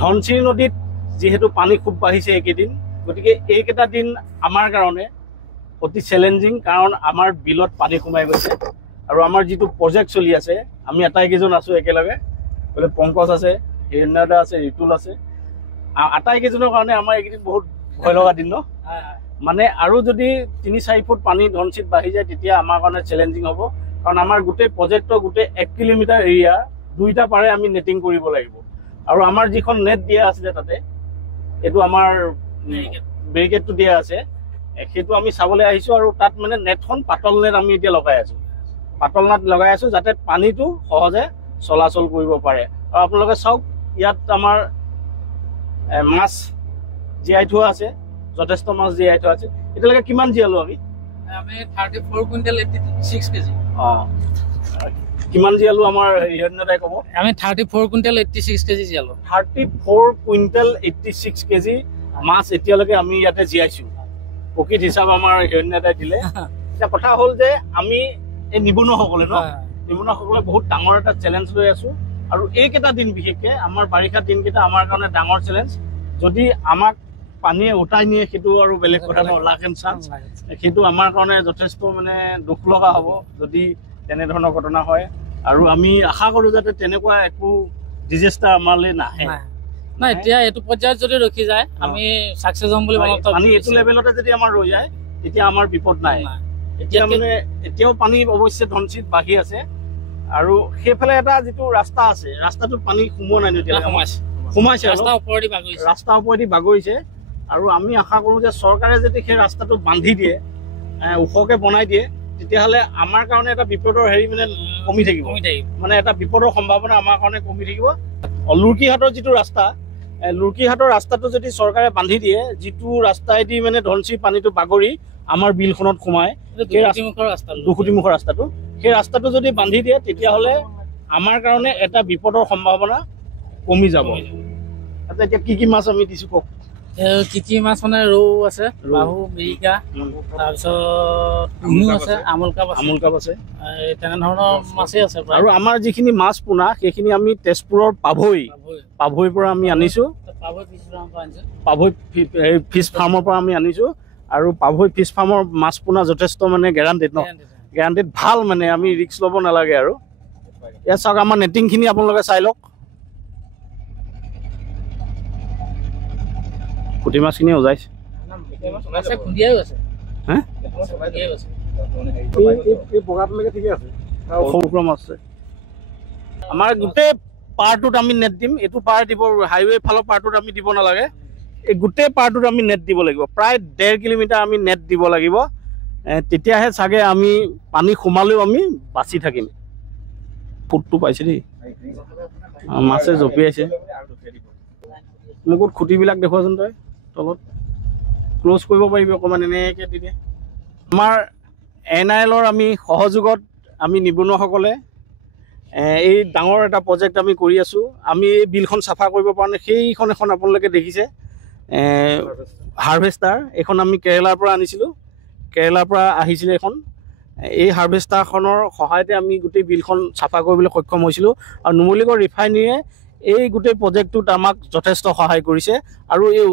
ধনশিৰি নদীত যেহেতু পানী খুব বাঢ়িছে এইকেইদিন, গতিকে এইকেইটা দিন আমাৰ কাৰণে অতি চেলেঞ্জিং, কাৰণ আমাৰ বিলত পানী সোমাই গৈছে। আৰু আমাৰ যিটো প্ৰজেক্ট চলি আছে, আমি আটাইকেইজন আছোঁ একেলগে, বোলে পংকজ আছে, হিৰণ্যদা আছে, ৰিতুল আছে, আটাইকেইজনৰ কাৰণে আমাৰ এইকেইদিন বহুত ভয় লগা দিন ন। মানে আৰু যদি ৩-৪ ফুট পানী ধনশিৰিত বাঢ়ি যায় তেতিয়া আমাৰ কাৰণে চেলেঞ্জিং হ'ব, কাৰণ আমাৰ গোটেই প্ৰজেক্টৰ গোটেই 1 কিলোমিটাৰ এৰিয়া 2টা পাৰে আমি নেটিং কৰিব লাগিব। আৰু আমাৰ যিখন নেট দিয়া আছিলে তাতে, এইটো আমাৰ বেৰিকেডটো দিয়া আছে, সেইটো আমি চাবলৈ আহিছোঁ। আৰু তাত মানে নেটখন পাতল নেট আমি এতিয়া লগাই আছোঁ, পাতল নেট লগাই আছোঁ যাতে পানীটো সহজে চলাচল কৰিব পাৰে। আৰু আপোনালোকে চাওক, ইয়াত আমাৰ মাছ জীয়াই থোৱা আছে, যথেষ্ট মাছ জীয়াই থোৱা আছে। এতিয়ালৈকে কিমান জীয়ালো আমি? 34 কুইণ্টেল 86 কেজি। কিমান জীয়ালো আমাৰ হিৰণ্যদাই ক'ব? আমি 34 কুইণ্টেল 86 কেজি জীয়ালো। 34 কুইণ্টেল 86 কেজি মাছ এতিয়ালৈকে আমি ইয়াতে জীয়াইছোঁ। প্ৰকৃত হিচাপ আমাৰ হিৰণ্যদাই দিলে। এতিয়া কথা হ'ল যে আমি এই নিবনুৱাসকলে নিবনুৱাসকলে বহুত ডাঙৰ এটা চেলেঞ্জ লৈ আছোঁ। আৰু এইকেইটা দিন বিশেষকৈ আমাৰ বাৰিষা দিনকেইটা আমাৰ কাৰণে ডাঙৰ চেলেঞ্জ। যদি আমাক পানীয়ে উটাই নিয়ে সেইটো আৰু বেলেগ কথা ন, লাক এণ্ড চান্স, সেইটো আমাৰ কাৰণে যথেষ্ট মানে দুখ লগা হ'ব যদি তেনেধৰণৰ ঘটনা হয়। আৰু আমি আশা কৰোঁ যাতে তেনেকুৱা একো ডিজাষ্টাৰ আমালৈ নাহে। নাই, এতিয়া এইটো পৰ্যায়ত যদি ৰখি যায় আমি ছাকচেছ হ'ম বুলি মনত পানী এইটো লেভেলতে যদি আমাৰ ৰৈ যায় তেতিয়া আমাৰ বিপদ নাই। এতিয়া মানে এতিয়াও পানী অৱশ্যে ধনশিৰিত বাঢ়ি আছে। আৰু সেইফালে এটা যিটো ৰাস্তা আছে, ৰাস্তাটোত পানী সোমোৱা নাই, সোমাইছে, ৰাস্তাৰ ওপৰেদি বাগৰিছে। আৰু আমি আশা কৰোঁ যে চৰকাৰে যদি সেই ৰাস্তাটো বান্ধি দিয়ে, ওখকৈ বনাই দিয়ে, তেতিয়াহ'লে আমাৰ কাৰণে এটা বিপদৰ মানে কমি থাকিব, মানে এটা বিপদৰ সম্ভাৱনা আমাৰ কাৰণে কমি থাকিব। লুৰ্কিহাটৰ যিটো ৰাস্তা, লুৰ্কিহাটৰ ৰাস্তাটো যদি চৰকাৰে বান্ধি দিয়ে, যিটো ৰাস্তাইদি মানে ধনশিৰি পানীটো বাগৰি আমাৰ বিলখনত সোমায়, দুখুটিমুখৰ ৰাস্তাটো, সেই ৰাস্তাটো যদি বান্ধি দিয়ে তেতিয়াহ'লে আমাৰ কাৰণে এটা বিপদৰ সম্ভাৱনা কমি যাব। এতিয়া কি কি মাছ আমি দিছোঁ কওক? কি মাছ মানে ৰৌ আছে, বাহু, মিৰিকা, তাৰপিছত টুনু আছে, আমুল কাপ আছে, তেনেধৰণৰ মাছেই আছে। আৰু আমাৰ যিখিনি মাছ পোনা সেইখিনি আমি তেজপুৰৰ পাভৈৰ পৰা আমি আনিছোঁ, পাভৈ ফিছ ফাৰ্মৰ পৰা আমি আনিছোঁ। আৰু পাভৈ ফিছ ফাৰ্মৰ মাছ পোনা যথেষ্ট মানে গেৰাণ্টিড ন, গেৰাণ্টিড ভাল, মানে আমি ৰিস্ক ল'ব নালাগে। আৰু ইয়াত চাওক আমাৰ নেটিংখিনি আপোনালোকে চাই লওক, পুঠি মাছখিনি উজাইছে, সৰু মাছ আছে। আমাৰ গোটেই পাৰটোত আমি নেট দিম, এইটো পাৰ দিব, হাইৱে ফালৰ পাৰটোত আমি দিব নালাগে, এই গোটেই পাৰটোত আমি নেট দিব লাগিব। প্ৰায় 1.5 কিলোমিটাৰ আমি নেট দিব লাগিব, তেতিয়াহে চাগে আমি পানী সোমালেও আমি বাচি থাকিম। ফুটটো পাইছে দেই, মাছে জঁপিয়াইছে। মোক খুঁটিবিলাক দেখুৱাচোন তই তলত, ক্ল'জ কৰিব পাৰিবি অকণমান, এনেকৈ দি দিয়ে। আমাৰ NIL-ৰ আমি সহযোগত আমি নিবনুৱাসকলে এই ডাঙৰ এটা প্ৰজেক্ট আমি কৰি আছোঁ। আমি এই বিলখন চাফা কৰিব পৰা নাই, সেইখন এখন আপোনালোকে দেখিছে হাৰ্ভেষ্টাৰ, এইখন আমি কেৰেলাৰ পৰা আনিছিলোঁ, কেৰেলাৰ পৰা আহিছিলে এখন। এই হাৰ্ভেষ্টাৰখনৰ সহায়তে আমি গোটেই বিলখন চাফা কৰিবলৈ সক্ষম হৈছিলোঁ। আৰু নুমলীগড় ৰিফাইনেৰীয়ে এই গোটেই প্ৰজেক্টটোত আমাক যথেষ্ট সহায় কৰিছে। আৰু এই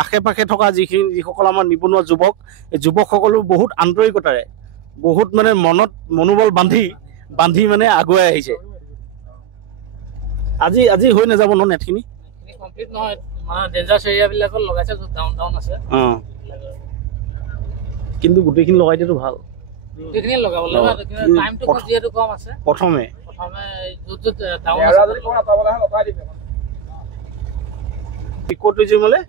আশে পাশে থকা যিসকল আমাৰ নিবনুৱা যুৱক, এই যুৱকসকলো বহুত আন্তৰিকতাৰে, বহুত মানে মনোবল বান্ধি মানে আগুৱাই আহিছে। আজি হৈ নাযাব ন নেটখিনি? কিন্তু গোটেইখিনি লগাই দিয়াটো ভাল। প্ৰথমে ইক'টুৰিজিমলৈ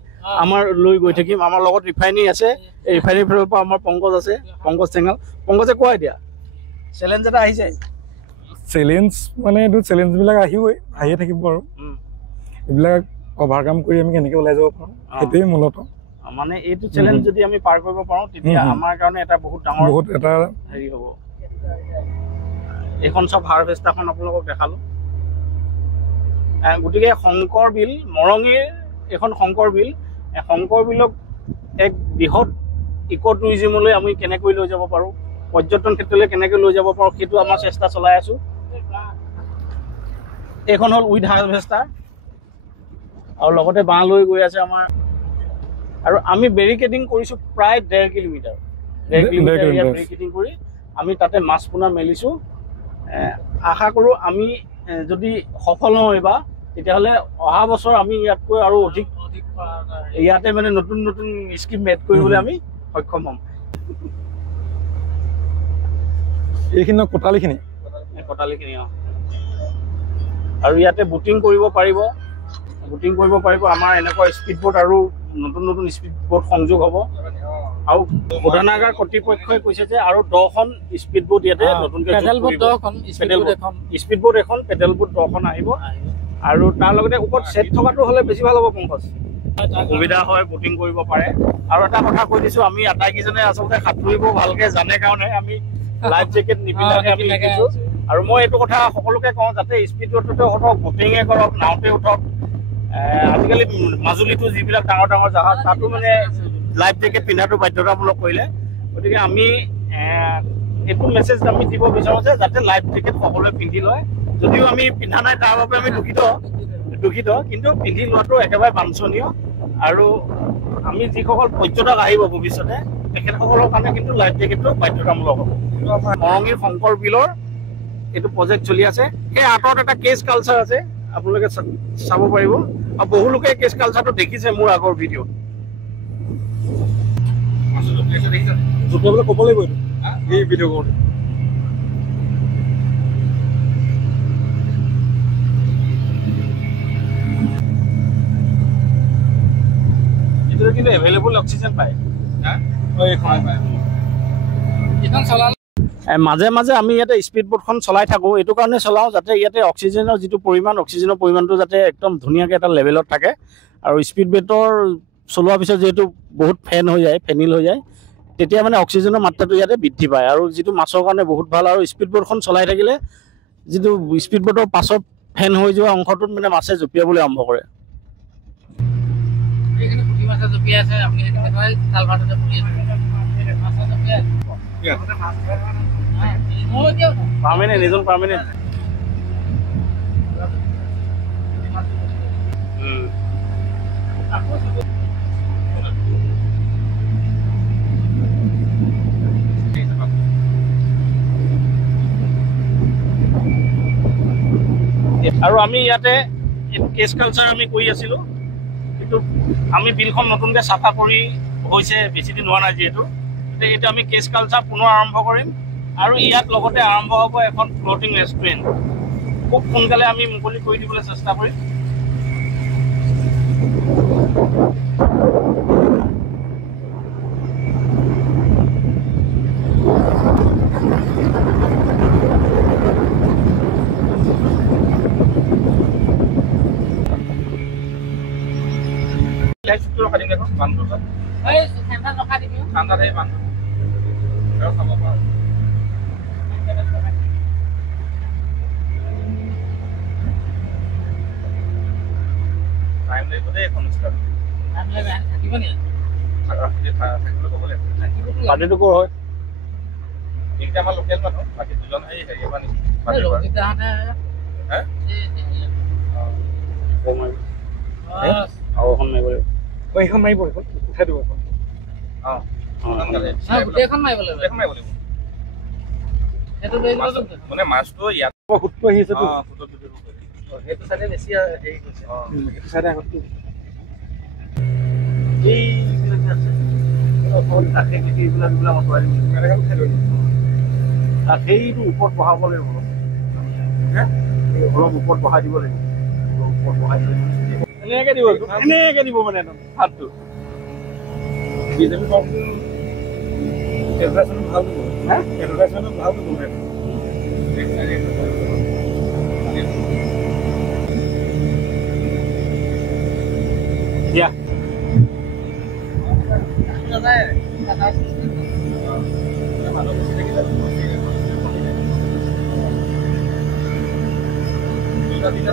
আমাৰ লৈ গৈ থাকিম। আমাৰ লগত ৰিফাইনেৰী আছে, এই ৰিফাইনেৰীৰ ফালৰ পৰা আমাৰ পংকজ আছে, পংকজ চেঙাল। পংকজে কোৱা এতিয়া চেলেঞ্জ এটা আহিছে। চেলেঞ্জ মানে এইটো চেলেঞ্জবিলাক আহিয়ে থাকিব। আৰু এইবিলাক অভাৰকাম কৰি আমি কেনেকৈ ওলাই যাব পাৰোঁ সেইটোৱে মূলত। মানে এইটো চেলেঞ্জ যদি আমি পাৰ কৰিব পাৰোঁ তেতিয়া আমাৰ কাৰণে এটা বহুত ডাঙৰ এটা হেৰি হ'ব। এইখন চব হাৰ্ভেষ্টাৰখন আপোনালোকক দেখালোঁ। গতিকে শংকৰ বিল, মৰঙীৰ এখন শংকৰ বিল, শংকৰ বিলক এক বৃহৎ ইক'টুৰিজিমলৈ আমি কেনেকৈ লৈ যাব পাৰোঁ, পৰ্যটন ক্ষেত্ৰলৈ কেনেকৈ লৈ যাব পাৰোঁ, সেইটো আমাৰ চেষ্টা চলাই আছোঁ। এইখন হ'ল উইথ হাৰ্ভেষ্টাৰ আৰু লগতে বাঁহ লৈ গৈ আছে আমাৰ। আৰু আমি বেৰিকেডিং কৰিছোঁ প্ৰায় 1.5 কিলোমিটাৰ এৰিয়া বেৰিকেডিং কৰি আমি তাতে মাছ পোনা মেলিছোঁ। আশা কৰোঁ আমি যদি সফল হওঁ এইবাৰ, তেতিয়াহ'লে অহা বছৰ আমি ইয়াতকৈ আৰু অধিক ইয়াতে মানে নতুন নতুন স্কিম এড কৰিবলৈ আমি সক্ষম হ'ম। এইখিনি কোটালিখিনি আৰু ইয়াতে বুটিং কৰিব পাৰিব। আমাৰ এনেকুৱা স্পীড বোট আৰু নতুন নতুন স্পীড বোট সংযোগ হ'ব। আৰু শোধনাগাৰ কৰ্তৃপক্ষই কৈছে যে আৰু 10খন স্পীড বোট ইয়াতে নতুনকৈ স্পীড বোট এখন, পেডেল বোট 10খন আহিব। আৰু তাৰ লগতে ওপৰত ছেট থকাটো হ'লে বেছি ভাল হ'ব। পংকজ সুবিধা হয়, বুটিং কৰিব পাৰে। আৰু এটা কথা কৈ দিছোঁ, আমি আটাইকেইজনে আচলতে সাঁতুৰিব ভালকৈ জানে কাৰণে আমি লাইফ জেকেট নিপিন্ধাকৈ আমি শিকিছোঁ। আৰু মই এইটো কথা সকলোকে কওঁ, যাতে স্পীড বোটতে উঠক, বুটিঙে কৰক, নাওতে উঠক। আজিকালি মাজুলীটো যিবিলাক ডাঙৰ ডাঙৰ জাহাজ, তাতো মানে লাইফ জেকেট পিন্ধাটো বাধ্যতামূলক কৰিলে। গতিকে আমি এইটো মেছেজ আমি দিব বিচাৰোঁ যে যাতে লাইফ জেকেট সকলোৱে পিন্ধি লয়। যদিও আমি পিন্ধা নাই তাৰ বাবে আমি দুখিত, কিন্তু পিন্ধি লোৱাটো একেবাৰে বাঞ্ছনীয়। আৰু আমি যিসকল পৰ্যটক আহিব ভৱিষ্যতে, তেখেতসকলৰ কাৰণে কিন্তু লাইফ জেকেটটো বাধ্যতামূলক হ'ব। মৰঙীৰ শংকৰ বিলৰ এইটো প্ৰজেক্ট চলি আছে। সেই আঁতৰত এটা কেচ কালচাৰ আছে, আপোনালোকে চাব পাৰিব। আৰু বহু লোকে কেচ কালচাৰটো দেখিছে মোৰ আগৰ ভিডিঅ'ত। ক'ব লাগিব এই ভিডিঅ' কৰোঁতে। এইটো কিন্তু এভেইলেবল অক্সিজেন পায়। মাজে মাজে আমি ইয়াতে স্পীড বোটখন চলাই থাকোঁ। এইটো কাৰণে চলাওঁ যাতে ইয়াতে অক্সিজেনৰ যিটো পৰিমাণ, অক্সিজেনৰ পৰিমাণটো যাতে একদম ধুনীয়াকৈ এটা লেভেলত থাকে। আৰু স্পীড বোটৰ চলোৱাৰ পিছত যিহেতু বহুত ফেনিল হৈ যায়, তেতিয়া মানে অক্সিজেনৰ মাত্ৰাটো ইয়াতে বৃদ্ধি পায়। আৰু যিটো মাছৰ কাৰণে বহুত ভাল। আৰু স্পীড বোটখন চলাই থাকিলে যিটো স্পীড বোটৰ পাছত ফেন হৈ যোৱা অংশটোত মানে মাছে জঁপিয়াবলৈ আৰম্ভ কৰে। পাৰ্মানেণ্ট আৰু আমি ইয়াতে এইটো কেচ কালচাৰ আমি কৰি আছিলোঁ, কিন্তু আমি বিলখন নতুনকৈ চাফা কৰি হৈছে, বেছি দিন হোৱা নাই যিহেতু। এতিয়া আমি কেচ কালচাৰ পুনৰ আৰম্ভ কৰিম। আৰু ইয়াত লগতে আৰম্ভ হ'ব এখন ফ্লটিং ৰেষ্টুৰেণ্ট। খুব সোনকালে আমি মুকলি কৰি দিবলৈ চেষ্টা কৰিম। পাৰ্টিটো ক'ৰ হয়? এইকেইটা আমাৰ লোকেল মানুহ, বাকী দুজন সেই হেৰিৰ পৰা নিছে। এইখন মাৰিব, উঠাই দিব এখন। গোটেইখন মাৰিব লাগিব। মানে মাছটো ইয়াত সুতটো আহি আছে, সেইটো চাইডে বেছি হেৰি কৰিছে। সেইটো চাইডে আগতটো সেইটো ওপৰত বহাব লাগিব, অলপ ওপৰত বহাই দিব লাগিব। এনেকে দিব মানে হাতটো। বিজেপি ভাল দিয়া। Kita